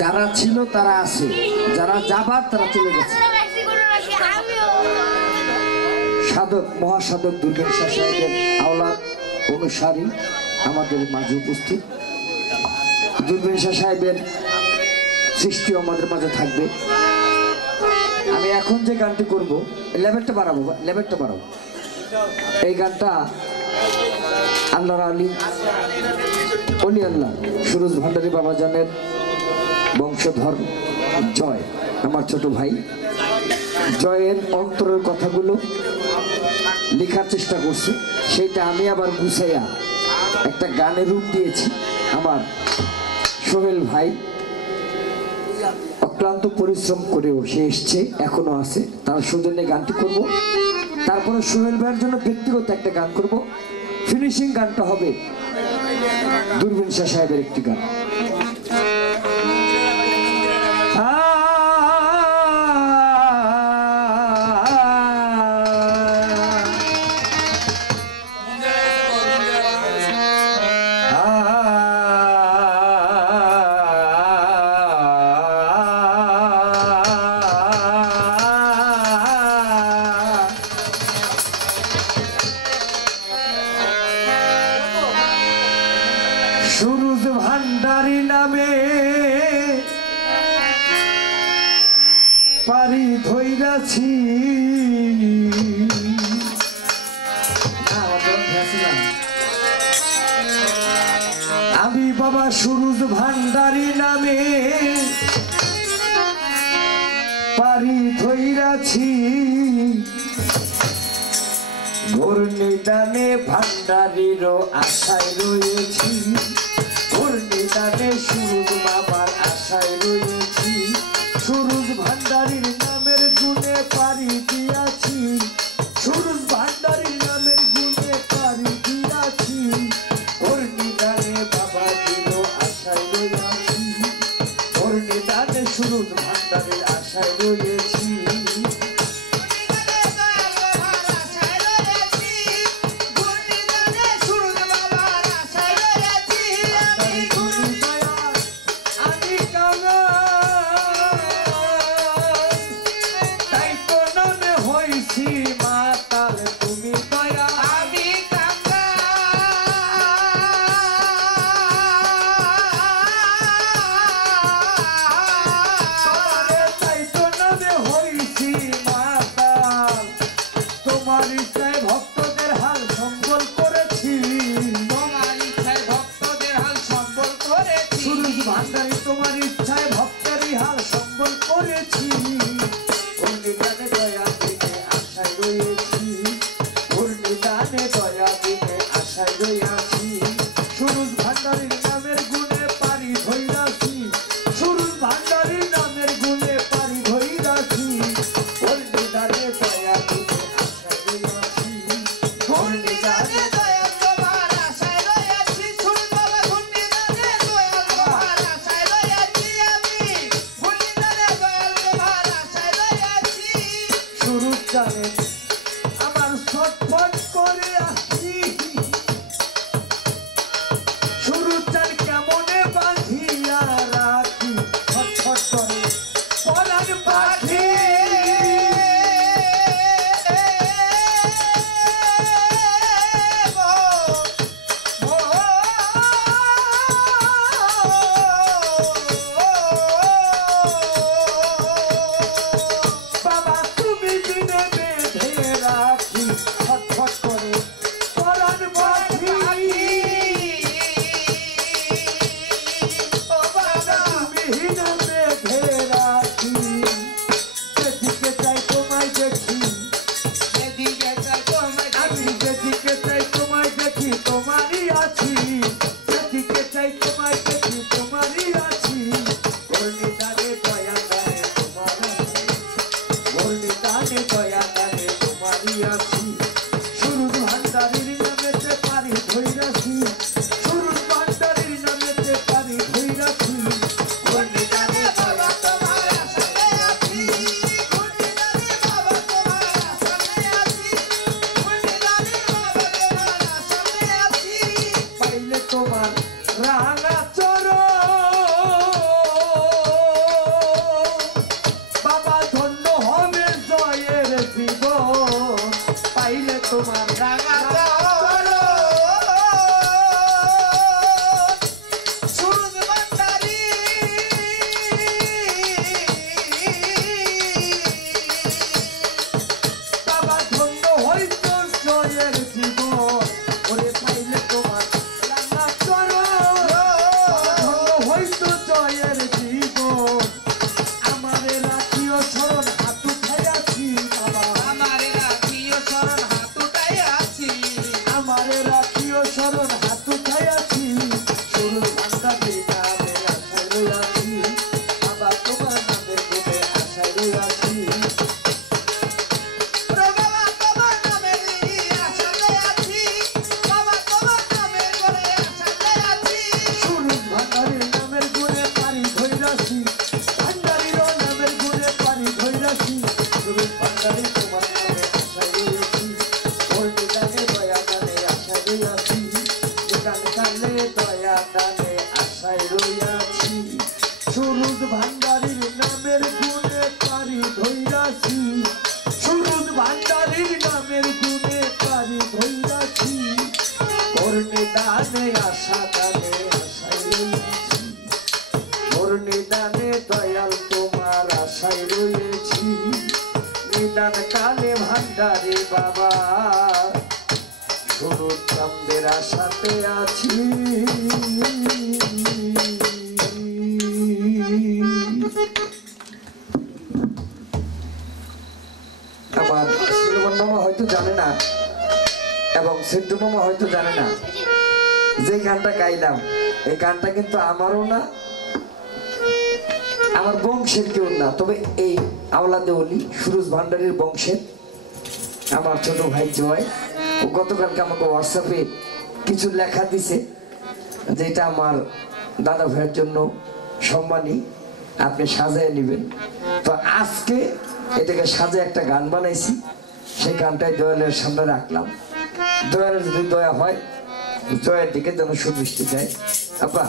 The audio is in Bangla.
যারা ছিল তারা আছে, যারা যাবার তারা চলে গেছে। সাধক মহাসাধক দুর্গেন শাহ সাহেবের আওলাদ অনুসারী আমাদের মাঝে উপস্থিত। দুর্গেন শাহ সাহেবের সৃষ্টি আমাদের মাঝে থাকবে। আমি এখন যে গানটি করব, লেভেলটা বাড়াবো, লেভেলটা বাড়াবো। এই গানটা আল্লাহর আলী অলি আল্লাহ সুরজ ভান্ডারী বাবাজানের বংশধর জয়, আমার ছোট ভাই জয়ের অন্তরের কথাগুলো লেখার চেষ্টা করছে। সেটা আমি আবার গুছাইয়া একটা গানের রূপ দিয়েছি। আমার সোহেল ভাই অক্লান্ত পরিশ্রম করেও সে এসছে, এখনো আছে, তার সৌজন্যে গানটি করব। তারপরে সোহেল ভাইয়ের জন্য ব্যক্তিগত একটা গান করব। ফিনিশিং গানটা হবে দুর্গেন শাহ সাহেবের একটি গান। সুরজ ভান্ডারী নামে পারি ধইরাছি, আমি বাবা সুরজ ভান্ডারী নামে পারি ধইরাছি, ঘোর নিদানে ভান্ডারীরও আশায় রয়েছি, ঘোর নিদানে সুরজ বাবার আশায় রয়েছি, সুরজ ভান্ডারীর নামের গুণে পারি দিয়াছি, সুরজ ভান্ডারীর নামের গুণে পারি দিয়াছি, ঘোর নিদানে বাবাজিরও আশায় রয়েছি, ঘোর নিদানে সুরজ ভান্ডারীর আশায় রয়েছি। তোমার ইচ্ছায় ভক্তেরই হাল সম্বল করেছি, ঘূর্ণিদানে দয়া দিনে আশায় রয়েছি, ঘূর্ণিদানে দয়া দিনে আশায় রয়েছি, সুরজ ভান্ডারীর নামের গুণে পারি ধইরাছি, সুরজ ভান্ডারীর নামের গুণে পারি ধইরাছি, ঘূর্ণিদানে দয়া দিনে আশায় রয়েছি, ঘূর্ণিদানে হৃদয়ের জীবন আমারে রাখিও শরণ হাত উঠাইয়াছি বাবা আমারে রাখিও শরণ হাত উঠাইয়াছি আমারে রাখিও শরণ হাত উঠাইয়াছি শুরু ভান্ডারে নামে আশায় রইয়াছি বাবা তোমার নামের গুণে আশায় রইয়াছি সুরুজ ভান্ডারীর নামের গুণে পারি ধৈরাছি সুরুজ ভান্ডারীর নামের গুণে পারি ধৈরাছি ওর নিদানে আশা দানে আশায় রয়েছি ওর নিদানে দয়াল তোমার আশায় রয়েছি নিদান কালে ভান্ডারী বাবা সুরুজ চাঁদের আশাতে আছি আমার সুলেমান মামা হয়তো জানে না এবং সিদ্ধু মামা হয়তো জানে না যে গানটা গাইলাম এই গানটা কিন্তু আমারও না আমার বংশের কেউ না তবে এই আওলাদে অলি সুরুজ ভান্ডারীর বংশের আমার ছোট ভাই জয় ও গতকালকে আমাকে হোয়াটসঅ্যাপে কিছু লেখা দিছে যেটা আমার দাদা ভাইয়ের জন্য সম্মানী আপনি সাজায় নেবেন তো আজকে এটাকে সাজে একটা গান বানাইছি সেই গানটাই দয়ালের সামনে রাখলাম দয়ালের যদি দয়া হয় জয়ের দিকে যেন সুদৃষ্টি দেয় আপা